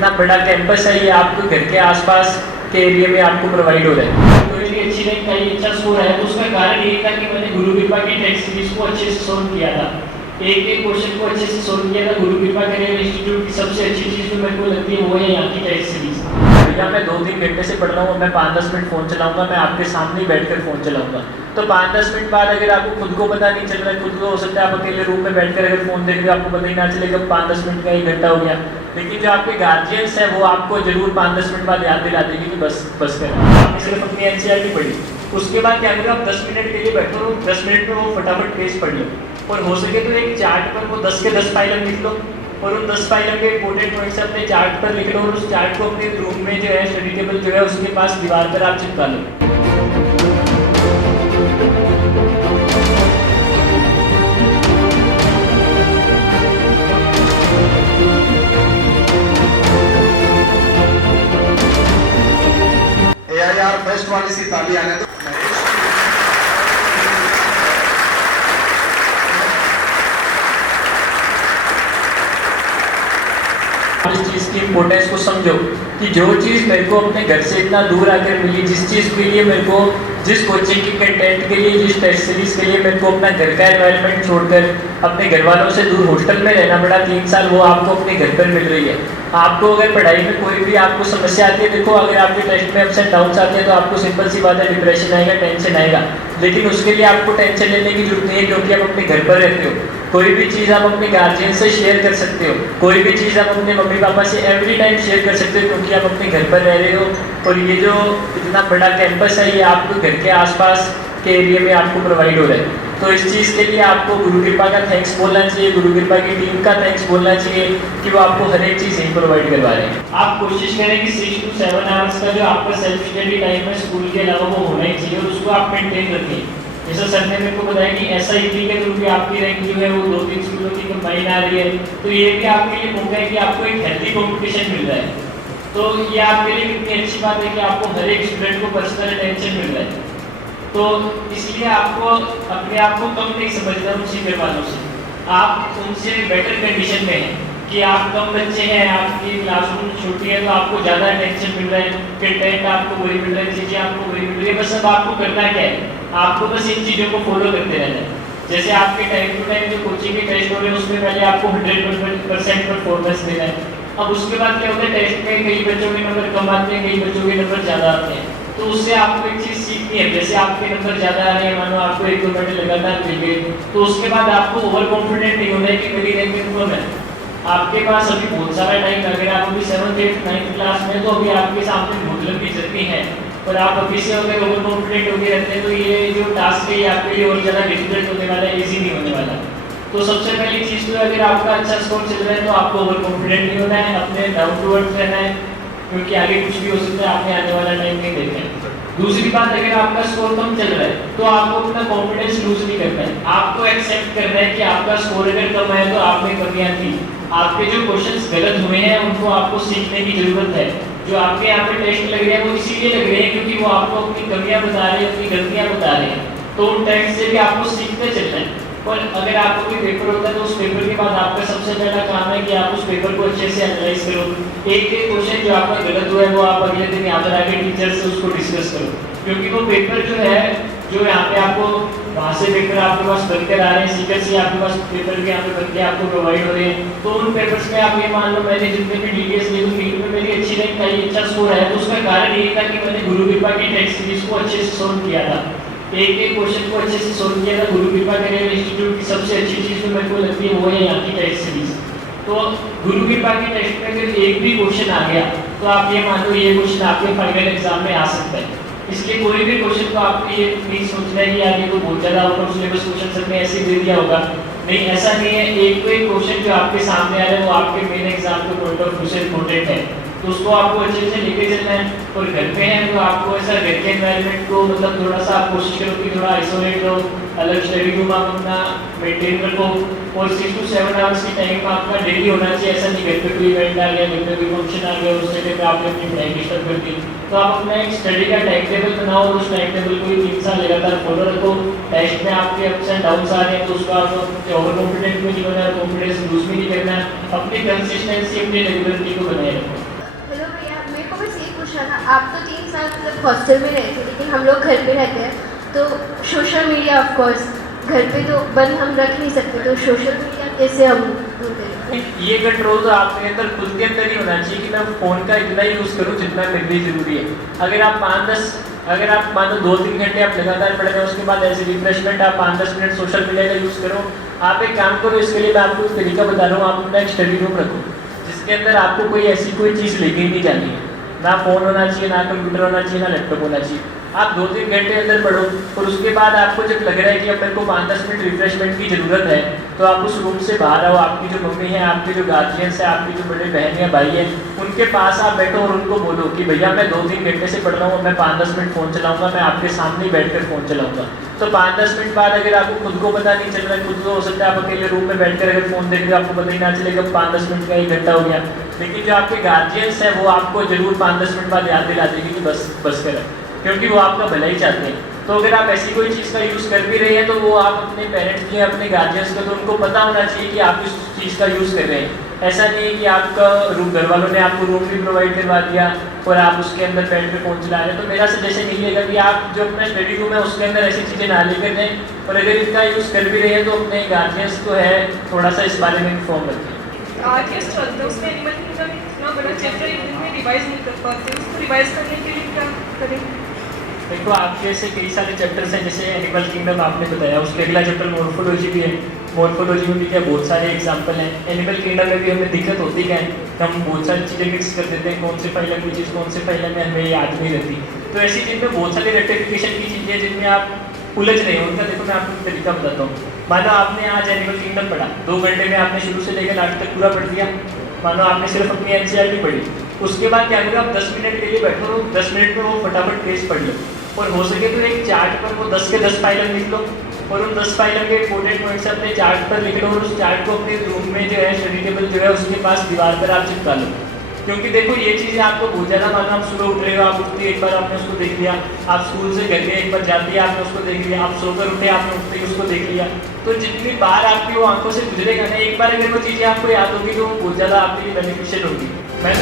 इतना बड़ा कैंपस है, ये आपको घर के आसपास के एरिया में आपको प्रोवाइड हो रहा है। तो मेरी अच्छी रैंक आई, अच्छा स्कोर आया, तो उसका कारण ये था कि मैंने गुरु कृपा की टेस्ट सीरीज को अच्छे से सॉल्व किया था, एक एक क्वेश्चन को अच्छे से सॉल्व किया था। गुरु कृपा करियर इंस्टीट्यूट की सबसे अच्छी चीज़ जो मेरे को लगती है वो है यहाँ की टेस्ट सीरीज। भैया मैं 2-3 घंटे से पढ़ रहा हूँ, मैं 5-10 मिनट फ़ोन चलाऊंगा, मैं आपके सामने ही बैठकर फ़ोन चलाऊंगा। तो 5-10 मिनट बाद अगर आपको खुद को पता नहीं चल रहा है, खुद को हो सकता है आप अकेले रूम में बैठकर अगर फ़ोन देख रहे हो आपको पता ही ना चले कब 5-10 मिनट का 1 घंटा हो गया। लेकिन जो आपके गार्जियंस है वो आपको जरूर 5-10 मिनट बाद याद दिला देंगे कि बस कर, आपने सिर्फ अपनी एनसीईआरटी पढ़ी। उसके बाद क्या करो, आप 10 मिनट के लिए बैठो, 10 मिनट में वो फटाफट पेज पढ़ लो, और हो सके तो एक चार्ट पर वो 10 के 10 फाइलम लिख लो, और उन 10 फाइलम के इंपॉर्टेंट पॉइंट्स अपने चार्ट पर लिख लो, और उस चार्ट को अपने रूम में जो है स्टडी टेबल जो है उसके पास दीवार पर आप चिपका लो। यार फर्स्ट वाली सी ताली आने दो। इस चीज़ की इम्पोर्टेंस को समझो कि जो चीज़ मेरे को अपने घर से इतना दूर आकर मिली, जिस चीज़ के लिए मेरे को, जिस कोचिंग की कंटेंट के लिए, जिस टेस्ट सीरीज के लिए मेरे को अपना घर का एनवायरनमेंट छोड़कर अपने घर वालों से दूर हॉस्टल में रहना पड़ा 3 साल, वो आपको अपने घर पर मिल रही है। आपको अगर पढ़ाई में कोई भी आपको समस्या आती है, देखो अगर आपके टेस्ट में अप्स एंड डाउन्स आते हैं तो आपको सिंपल सी बात है डिप्रेशन आएगा, टेंशन आएगा, लेकिन उसके लिए आपको टेंशन लेने की जरूरत नहीं है क्योंकि आप अपने घर पर रहते हो। कोई भी चीज़ आप अपने गार्जियन से शेयर कर सकते हो, कोई भी चीज़ आप अपने मम्मी पापा से एवरी टाइम शेयर कर सकते हो क्योंकि आप अपने घर पर रह रहे हो। और ये जो इतना बड़ा कैंपस है ये आपको घर के आसपास के एरिया में आपको प्रोवाइड हो रहा है। तो इस चीज़ के लिए आपको गुरु कृपा का थैंक्स बोलना चाहिए, गुरु कृपा की टीम का थैंक्स बोलना चाहिए कि वो आपको हर एक चीज़ यहीं प्रोवाइड करवा रहे हैं। आप कोशिश करें कि 6 to 7 आवर्स का जो आपका सेल्फ स्टडी टाइम है स्कूल के अलावा वो होना ही चाहिए, और उसको आप मेंटेन रखें। जैसा सर ने मेरे को बताया कि SIT के थ्रू भी आपकी रैंक जो है वो 2-3 स्कूलों की कंबाइन आ रही है, तो ये भी आपके लिए मौका है कि आपको एक हेल्थी कॉम्पिटिशन मिल रहा है। तो ये आपके लिए कितनी अच्छी बात है कि आपको हर एक स्टूडेंट को पर्सनल अटेंशन मिल रहा है। तो इसलिए आपको अपने आप को कम नहीं समझना उन सीनियर वालों से, आप उनसे बेटर कंडीशन में हैं कि आप कम बच्चे हैं, आपकी क्लासरूम छोटी है तो आपको ज़्यादा अटेंशन मिल रहा है, कंटेंट आपको वही मिल रहा है, चीज़ें आपको वही मिल रही है। बस अब आपको करना क्या है, आपको बस इन चीज़ों को फॉलो करते रहना है। जैसे आपके टाइम टू टाइम जो कोचिंग के टेस्ट हो रहे हैं उसमें पहले आपको 100% परफॉर्मेंस देना है। अब उसके बाद क्या होता है, टेस्ट में कई बच्चों के नंबर कम आते हैं, कई बच्चों के नंबर ज़्यादा आते हैं, तो उससे आपको एक चीज़ सीखनी है। जैसे आपके नंबर ज़्यादा आ रहे हैं, मानो आपको 1-2 घंटे लगातार मिल गए, तो उसके बाद आपको ओवर कॉन्फिडेंट नहीं होना है कि मेरी रैंकिंग कम है। आपके पास अभी बहुत सारा टाइम, अगर आप अभी 7th 8th 9th क्लास में, तो अभी आपके सामने बहुत लंबी जर्नी है, और आप अभी से अगर ओवर कॉन्फिडेंट होकर रहते हैं तो ये जो टास्क है ये आपके लिए और ज़्यादा डिफिकल्ट होने वाला है, ईजी नहीं होने वाला। तो सबसे पहली चीज़ तो अगर आपका अच्छा स्कोर चल रहा है तो आपको ओवर कॉन्फिडेंट नहीं होना है, अपने डाउन टू अर्थ रहना है, क्योंकि आगे कुछ भी हो सकता है, आपने आने वाला टाइम नहीं देखा है। दूसरी बात, अगर आपका स्कोर कम चल रहा है तो आपको अपना कॉन्फिडेंस लूज नहीं करना है, आपको एक्सेप्ट करना है कि आपका स्कोर अगर कम है तो आप में कमियां थी, आपके जो क्वेश्चंस गलत हुए हैं उनको आपको सीखने की जरूरत है। जो आपके यहाँ पे टेस्ट लग रहे हैं वो इसीलिए लग रहे हैं क्योंकि वो आपको अपनी कमियां बता रहे हैं, अपनी गलतियां बता रहे हैं, तो उन टेस्ट से भी आपको सीखते चलना है। और अगर आपको कोई पेपर होता है तो उस पेपर के बाद आपका सबसे पहला काम है कि आप उस पेपर को अच्छे से एनालाइज करो, एक क्वेश्चन जो आपका गलत हुआ है वो आप अगले दिन यहाँ पर आके टीचर से उसको डिस्कस करो, क्योंकि वो पेपर जो है, जो यहाँ पे आपको वहाँ से पेपर आपके पास बनकर आ रहे हैं, सीकर से आपके पास पेपर के यहाँ पे बनके आपको प्रोवाइड हो रहे हैं, तो उन पेपर्स में आप ये मान लो मैंने जितने भी डीटेल्स ली, फील्ड में मेरी अच्छी रैंक आई, अच्छा स्कोर आया, तो उसका कारण ये था कि मैंने गुरु कृपा की टेस्ट सीरीज को अच्छे से सॉल्व किया था, एक एक क्वेश्चन को अच्छे से सॉल्व किया था। गुरु कृपा करियर इंस्टीट्यूट की सबसे अच्छी चीज़ जो मेरे को लगती है वो है यहाँ की टेस्ट सीरीज। तो गुरु कृपा की टेस्ट में अगर एक भी क्वेश्चन आ गया तो आप ये मान लो ये क्वेश्चन आपके फाइनल एग्जाम में आ सकता है, इसलिए कोई भी क्वेश्चन को आपको ये नहीं सोचना है कि यार ये तो बहुत ज़्यादा आउट ऑफ सिलेबस क्वेश्चन सब में ऐसे दे दिया होगा, नहीं ऐसा नहीं है। एक तो एक क्वेश्चन जो आपके सामने आ रहा है वो आपके मेन एग्जाम के पॉइंट ऑफ व्यू से इम्पोर्टेंट है, तो उसको आपको अच्छे से लेके चलना है। और घर पे हैं तो आपको ऐसा घर के एनवायरनमेंट को मतलब थोड़ा सा आप कोशिश करो कि थोड़ा आइसोलेट रहो, अलग स्टडी रूम आप अपना मेंटेन रखो, और 6 to 7 आवर्स की टाइम आपका डेली होना चाहिए। ऐसा नहीं घर पे कोई इवेंट आ गया, घर पे कोई फंक्शन आ गया, उस जगह पे आपने अपनी पढ़ाई डिस्टर्ब कर दी, तो आप अपना एक स्टडी का टाइम टेबल बनाओ और उस टाइम टेबल को 3 साल लगातार फॉलो रखो। टेस्ट में आपके अप्स एंड डाउन्स आ रहे हैं तो उसको आप ओवर कॉन्फिडेंट में नहीं होना है, कॉन्फिडेंस लूज भी नहीं करना है, अपनी कंसिस्टेंसी अपनी रेगुलरिटी को बनाए रखो। आप तो 3 साल मतलब हॉस्टल में रहे थे, लेकिन हम लोग घर पे रहते हैं, तो सोशल मीडिया ऑफ कोर्स घर पे तो बंद हम रख नहीं सकते, तो सोशल मीडिया कैसे हम करें? ये कंट्रोल तो आपके अंदर खुद के अंदर ही होना चाहिए कि मैं फ़ोन का इतना ही यूज़ करूँ जितना मेरे लिए ज़रूरी है। अगर आप मान लो 2-3 घंटे आप लगातार पढ़ रहे हो, उसके बाद ऐसे रिफ्रेशमेंट आप 5-10 मिनट सोशल मीडिया का यूज़ करो। आप एक काम करो, इसके लिए मैं आपको एक तरीका बता रहा हूँ। आप अपना एक स्टडी रूम रखो जिसके अंदर आपको कोई चीज़ लेके ही नहीं जानी है। ना फ़ोन होना चाहिए, ना कंप्यूटर होना चाहिए, ना लैपटॉप होना चाहिए। आप 2-3 घंटे अंदर पढ़ो और उसके बाद आपको जब लग रहा है कि अब मेरे को 5-10 मिनट रिफ्रेशमेंट की ज़रूरत है, तो आप उस रूम से बाहर आओ। आपकी जो मम्मी है, आपके जो गार्जियंस है, आपकी जो बड़े बहन या भाई है, उनके पास आप बैठो और उनको बोलो कि भैया मैं 2-3 घंटे से पढ़ रहा हूँ, मैं 5-10 मिनट फ़ोन चलाऊँगा, मैं आपके सामने ही बैठ कर फ़ोन चलाऊँगा। तो 5-10 मिनट बाद अगर आपको खुद को पता नहीं चल रहा है, खुद को हो सकता है आप अकेले रूम में बैठ कर अगर फ़ोन देख रहे हो, आपको पता ही ना चलेगा 5-10 मिनट का 1 घंटा हो गया। लेकिन जो आपके गार्जियंस है वो आपको जरूर 5-10 मिनट बाद याद दिला देंगे कि बस कर, क्योंकि वो आपका भला ही चाहते हैं। तो अगर आप ऐसी कोई चीज़ का यूज़ कर भी रहे हैं, तो वो आप अपने पेरेंट्स या अपने गार्जियंस को, तो उनको पता होना चाहिए कि आप इस चीज़ का यूज़ कर रहे हैं। ऐसा नहीं है कि आपका रूम, घर वालों ने आपको रूम भी प्रोवाइड करवा दिया और आप उसके अंदर बैठ कर फ़ोन चला रहे हैं। तो मेरा सजेशन यही है कि आप जो अपना स्टडी रूम है उसके अंदर ऐसी चीज़ें ना लेकर जाएँ, और अगर इनका यूज़ कर भी रहे हैं तो अपने गार्जियंस को है थोड़ा सा इस बारे में इन्फॉर्म रखें। टेस्ट चलता है, उसमें एनिमल किंगडम इतना बड़ा चैप्टर एक दिन में रिवाइज नहीं कर पाते, उसको रिवाइज करने के लिए क्या करें? देखो, आपके ऐसे कई सारे चैप्टर्स हैं, जैसे एनिमल किंगडम आपने बताया, उसके अगला चैप्टर मॉर्फोलॉजी भी है। मॉर्फोलॉजी में भी क्या बहुत सारे एग्जाम्पल हैं। एनिमल किंगडम में भी हमें दिक्कत होती क्या है, हम बहुत सारी चीज़ें मिक्स कर देते हैं, कौन से फाइलम की चीज़ कौन से फाइलम में हमें याद नहीं रहती। तो ऐसी जिनमें बहुत सारी रेक्टिफिकेशन की चीज़ें जिनमें आप उलझ रहे हो, उनका देखो मैं आपको तरीका बताता हूँ। मानो आपने आज एनिमल किंगडम पढ़ा, 2 घंटे में आपने शुरू से लेकर लास्ट तक पूरा पढ़ दिया। मानो आपने सिर्फ अपनी एनसीईआरटी पढ़ी, उसके बाद क्या करो, आप 10 मिनट के लिए बैठो, 10 मिनट में वो फटाफट पेज पढ़ लो, और हो सके तो एक चार्ट पर वो 10 के 10 फाइलम लिख लो, और उन 10 फाइलम के इंपॉर्टेंट पॉइंट्स अपने चार्ट पर लिख लो, और उस चार्ट को अपने रूम में जो है स्टडी टेबल जो है उसके पास दीवार पर आप चिपका लो। क्योंकि देखो ये चीज़ें आपको बहुत ज़्यादा, मानो आप सुबह उठ रहे हो, आप उठते एक बार आपने उसको देख लिया, आप स्कूल से घर गए एक बार जाते ही आपने उसको देख लिया, आप सोकर उठे आपने उठते ही उसको देख लिया। तो जितनी बार आपकी वो आंखों से गुजरेगा ना, एक बार अगर वो चीज़ें आपको याद होगी तो वो बहुत ज़्यादा आपके लिए बेनिफिशियल होगी। मैं